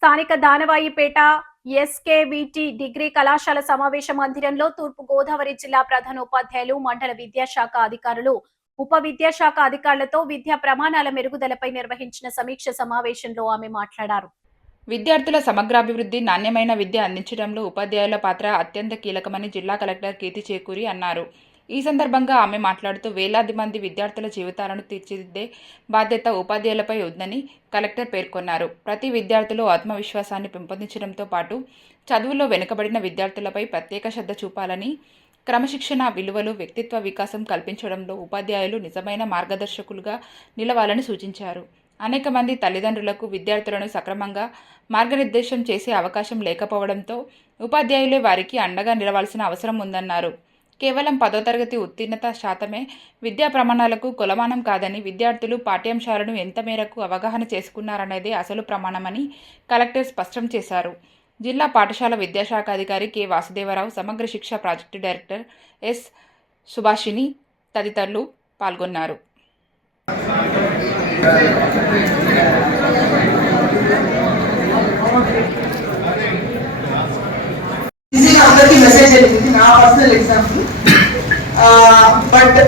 స్థానిక Danavaipeta SKVT degree కళాశాల సమావేశ మందిరంలో తూర్పు గోదావరి జిల్లా ప్రధానోపాధ్యాయులు, మండల విద్యాశాఖ అధికారులు, ఉప విద్యాశాఖ అధికారులతో విద్యా ప్రమాణాల మెరుగుదలపై నిర్వహించిన సమీక్ష సమావేశంలో ఆమె మాట్లాడారు. విద్యార్థుల సమగ్రాభివృద్ధి, నాణ్యమైన విద్య అందించడంలో ఉపాధ్యాయుల పాత్ర అత్యంత కీలకమని జిల్లా కలెక్టర్ కీర్తి చేకూరి అన్నారు. ఈ సందర్భంగా ఆమె మాట్లాడుతూ వేలాది మంది విద్యార్థుల జీవితాలను తీర్చిదిద్దే బాధ్యత ఉపాధ్యాయులపై ఉందని కలెక్టర్ పేర్కొన్నారు. ప్రతి విద్యార్థులు ఆత్మవిశ్వాసాన్ని పెంపొందించడంతో పాటు చదువులో వెనుకబడిన విద్యార్థులపై ప్రత్యేక శ్రద్ధ చూపాలని, క్రమశిక్షణ, విలువలు, వ్యక్తిత్వ వికాసం కల్పించడంలో ఉపాధ్యాయులు నిజమైన మార్గదర్శకులుగా నిలవాలని సూచించారు. అనేక మంది తల్లిదండ్రులకు విద్యార్థులను సక్రమంగా మార్గనిర్దేశం చేసే అవకాశం లేకపోవడంతో ఉపాధ్యాయులే వారికి అండగా నిలవాల్సిన అవసరం ఉందన్నారు. కేవలం 10వ తరగతి ఉత్తీర్ణత శాతమే విద్యా ప్రమాణాలకు కొలమానం కాదని, విద్యార్థులు పాఠ్యాంశాలను ఎంత మేరకు అవగాహన చేసుకున్నారనేదే అసలు ప్రమాణమని కలెక్టర్ స్పష్టం చేశారు. జిల్లా పాఠశాల విద్యాశాఖ అధికారి కె వాసుదేవరావు, సమగ్ర శిక్ష ప్రాజెక్టు డైరెక్టర్ ఎస్ సుభాషిణి తదితరులు పాల్గొన్నారు. అందరికీ మెసేజ్ జరిగింది, నా పర్సనల్ ఎగ్జాంపుల్. బట్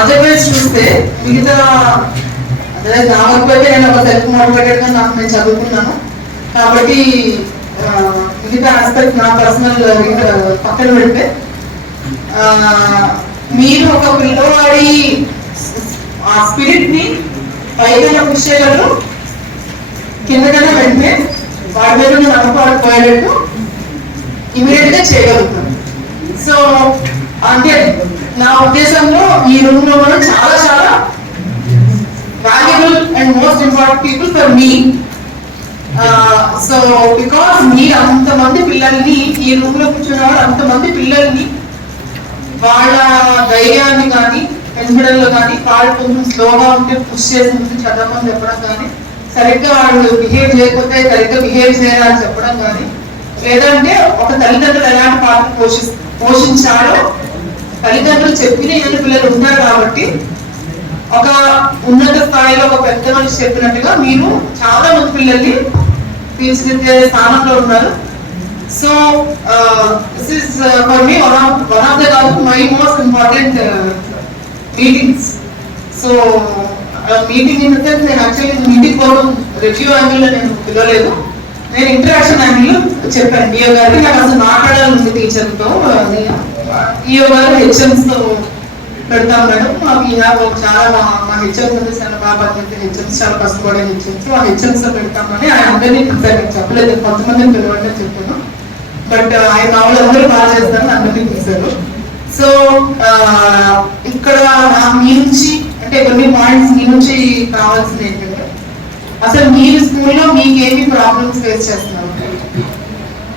అదర్వైజ్ చూస్తే మిగతా నా వరకు అయితే నేను ఒక సెల్ఫ్ మోటివేటెడ్గా నేను చదువుకున్నాను కాబట్టి మిగతా ఆస్పెక్ట్ నా పర్సనల్ పక్కన పెడితే మీరు ఒక పిల్లవాడి ఆ స్పిరిట్ ని పైగా పుష్ చేయగలరు, కిందకైనా వెంటనే వాడి మీద నమ్మకాలు పోయేటట్టు ఇమీడియట్ గా చేయగలుగుతాం. సో అంటే నా ఉద్దేశంలో ఈ రూమ్ లో కూడా చాలా చాలా valuable and most important people for me. So because మీరు అంతమంది పిల్లల్ని ఈ రూమ్ లో కూర్చున్న వాళ్ళు అంతమంది పిల్లల్ని వాళ్ళ ధైర్యాన్ని కానీ పెంచడంలో కానీ, వాళ్ళు కొంచెం స్లోగా ఉంటే పుష్ చేసి ముందు చదవమని చెప్పడం కానీ, సరిగ్గా వాళ్ళు బిహేవ్ చేయకపోతే సరిగ్గా బిహేవ్ చేయాలని చెప్పడం కానీ, లేదంటే ఒక తల్లిదండ్రులు ఎలాంటి పాత్ర పోషించాలో తల్లిదండ్రులు చెప్పిన పిల్లలు ఉంటారు కాబట్టి ఒక ఉన్నత స్థాయిలో ఒక పెద్ద మనిషి చెప్పినట్టుగా మీరు చాలా మంది పిల్లల్ని తీర్చిదిద్దే స్థానంలో ఉన్నారు. So this is for me one of the my most important meetings. So meeting in the sense నేను యాక్చువల్లీ మీటింగ్ కోసం రివ్యూ యాంగిల్లో నేను పిలవలేదు, నేను ఇంటరాక్షన్ యాంగిల్ చెప్పాను. డిఓ గారికి నాకు అసలు మాట్లాడాలి టీచర్తో, డిఓ గారు హెచ్ఎంస్తో పెడతాం మేడం, మాకు చాలా మా హెచ్ఎంస్ బాగా హెచ్ఎంస్ చాలా కష్టపడే హెచ్ఎంస్, ఆ హెచ్ఎంస్తో పెడతామని ఆయన అందరినీ పిలిచారు. నేను చెప్పలేదు, కొంతమందిని పిలవండి చెప్పాను, బట్ ఆయన వాళ్ళందరూ బాగా చేస్తారని అందరినీ పిలిచారు. సో ఇక్కడ మీ నుంచి అంటే కొన్ని పాయింట్స్ మీ నుంచి కావాల్సింది ఏంటంటే, అసలు మీరు స్కూల్లో మీకేమి ప్రాబ్లమ్స్ ఫేస్ చేస్తున్నారు,